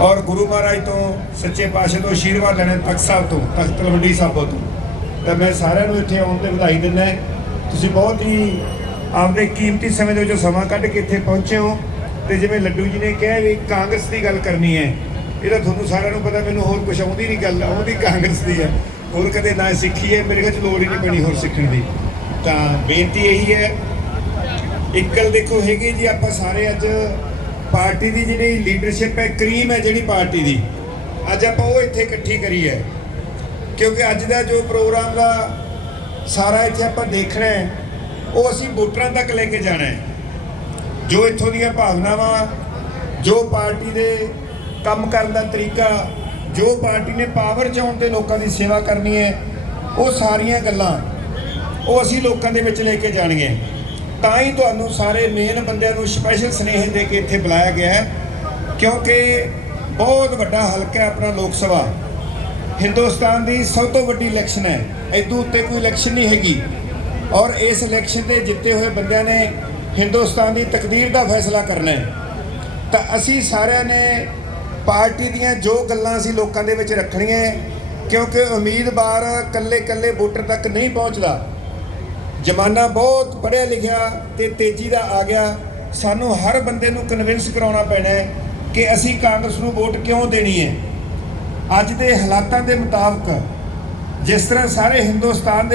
ਔਰ ਗੁਰੂ ਮਹਾਰਾਜ ਤੋਂ ਸੱਚੇ ਪਾਤਸ਼ਾਹ ਤੋਂ ਆਸ਼ੀਰਵਾਦ ਲੈਣੇ ਤਖਤ ਸਾਹਿਬ ਤੋਂ, ਤਖਤ ਤਲਵੰਡੀ ਸਾਹਿਬੋਂ ਤੋਂ। ਤਾਂ ਮੈਂ ਸਾਰਿਆਂ ਨੂੰ ਇੱਥੇ ਆਉਣ ਤੇ ਵਧਾਈ ਦਿੰਦਾ ਤੁਸੀਂ ਬਹੁਤ ਹੀ ਆਪਦੇ ਕੀਮਤੀ ਸਮੇਂ ਦੇ ਵਿੱਚੋਂ ਸਮਾਂ ਕੱਢ ਕੇ ਇੱਥੇ ਪਹੁੰਚੇ ਹੋ। ਤੇ ਜਿਵੇਂ ਲੱਡੂ ਜੀ ਨੇ ਕਿਹਾ ਵੀ ਕਾਂਗਰਸ ਦੀ ਗੱਲ ਕਰਨੀ ਹੈ, ਇਹ ਤਾਂ ਤੁਹਾਨੂੰ ਸਾਰਿਆਂ ਨੂੰ ਪਤਾ, ਮੈਨੂੰ ਹੋਰ ਕੁਝ ਆਉਂਦੀ ਨਹੀਂ ਗੱਲ, ਆਉਂਦੀ ਕਾਂਗਰਸ ਦੀ ਹੈ। ਹੋਰ ਕਦੇ ਨਾ ਸਿੱਖੀ ਹੈ, ਮੇਰੇ ਖਿਆਲ ਲੋੜ ਹੀ ਨਹੀਂ ਪੈਣੀ ਹੋਰ ਸਿੱਖਣ ਦੀ। ਤਾਂ ਬੇਨਤੀ ਇਹੀ ਹੈ, ਇੱਕ ਗੱਲ ਦੇਖੋ, ਹੈਗੀ ਜੀ, ਆਪਾਂ ਸਾਰੇ ਅੱਜ ਪਾਰਟੀ ਦੀ ਜਿਹੜੀ ਲੀਡਰਸ਼ਿਪ ਹੈ ਕਰੀਮ ਹੈ ਜਿਹੜੀ ਪਾਰਟੀ ਦੀ, ਅੱਜ ਆਪਾਂ ਉਹ ਇੱਥੇ ਇਕੱਠੀ ਕਰੀ ਹੈ। ਕਿਉਂਕਿ ਅੱਜ ਦਾ ਜੋ ਪ੍ਰੋਗਰਾਮ ਦਾ ਸਾਰਾ ਇੱਥੇ ਆਪਾਂ ਦੇਖਣਾ ਹੈ, ਉਹ ਅਸੀਂ ਵੋਟਰਾਂ ਤੱਕ ਲੈ ਕੇ ਜਾਣਾ ਹੈ। ਜੋ ਇੱਥੋਂ ਦੀਆਂ ਭਾਵਨਾਵਾਂ, ਜੋ ਪਾਰਟੀ ਦੇ ਕੰਮ ਕਰਨ ਦਾ ਤਰੀਕਾ, ਜੋ ਪਾਰਟੀ ਨੇ ਪਾਵਰ ਚ ਆਉਣ ਤੇ ਲੋਕਾਂ ਦੀ ਸੇਵਾ ਕਰਨੀ ਹੈ, ਉਹ ਸਾਰੀਆਂ ਗੱਲਾਂ ਉਹ ਅਸੀਂ ਲੋਕਾਂ ਦੇ ਵਿੱਚ ਲੈ ਕੇ ਜਾਣੀਆਂ ਤਾਂ ਹੀ ਤੁਹਾਨੂੰ ਸਾਰੇ ਮੇਨ ਬੰਦਿਆਂ ਨੂੰ ਸਪੈਸ਼ਲ ਸਨੇਹ ਦੇ ਕੇ ਇੱਥੇ ਬੁਲਾਇਆ ਗਿਆ ਹੈ, ਕਿਉਂਕਿ ਬਹੁਤ ਵੱਡਾ ਹਲਕਾ ਹੈ ਆਪਣਾ ਲੋਕ ਸਭਾ। ਹਿੰਦੁਸਤਾਨ ਦੀ ਸਭ ਤੋਂ ਵੱਡੀ ਇਲੈਕਸ਼ਨ ਹੈ ਇਦੋਂ ਉੱਤੇ ਕੋਈ ਇਲੈਕਸ਼ਨ ਨਹੀਂ ਹੈਗੀ। ਔਰ ਇਸ ਇਲੈਕਸ਼ਨ ਦੇ ਜਿੱਤੇ ਹੋਏ ਬੰਦਿਆਂ ਨੇ ਹਿੰਦੁਸਤਾਨ ਦੀ ਤਕਦੀਰ ਦਾ ਫੈਸਲਾ ਕਰਨਾ ਹੈ। ਤਾਂ ਅਸੀਂ ਸਾਰਿਆਂ ਨੇ ਪਾਰਟੀ ਦੀਆਂ ਜੋ ਗੱਲਾਂ ਅਸੀਂ ਲੋਕਾਂ ਦੇ ਵਿੱਚ ਰੱਖਣੀਆਂ ਕਿਉਂਕਿ ਉਮੀਦਵਾਰ ਕੱਲੇ ਕੱਲੇ ਵੋਟਰ ਤੱਕ ਨਹੀਂ ਪਹੁੰਚਦਾ ਜ਼ਮਾਨਾ ਬਹੁਤ ਪੜ੍ਹਿਆ ਲਿਖਿਆ ਤੇ ਤੇਜ਼ੀ ਦਾ ਆ ਗਿਆ। ਸਾਨੂੰ ਹਰ ਬੰਦੇ ਨੂੰ ਕਨਵਿੰਸ ਕਰਾਉਣਾ ਪੈਣਾ ਹੈ ਕਿ ਅਸੀਂ ਕਾਂਗਰਸ ਨੂੰ ਵੋਟ ਕਿਉਂ ਦੇਣੀ ਹੈ। ਅੱਜ ਦੇ ਹਾਲਾਤਾਂ ਦੇ ਮੁਤਾਬਕ ਜਿਸ ਤਰ੍ਹਾਂ ਸਾਰੇ ਹਿੰਦੁਸਤਾਨ ਦੇ